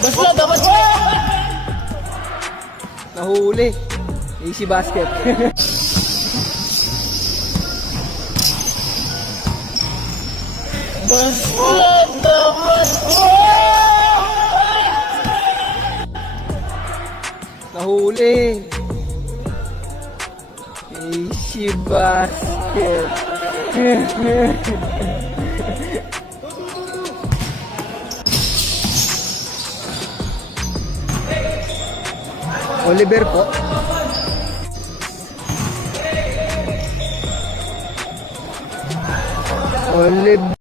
Basta dapat nahuli. Easy basket. Basta dapat nahuli. Easy basket. Oliver po. Oliver.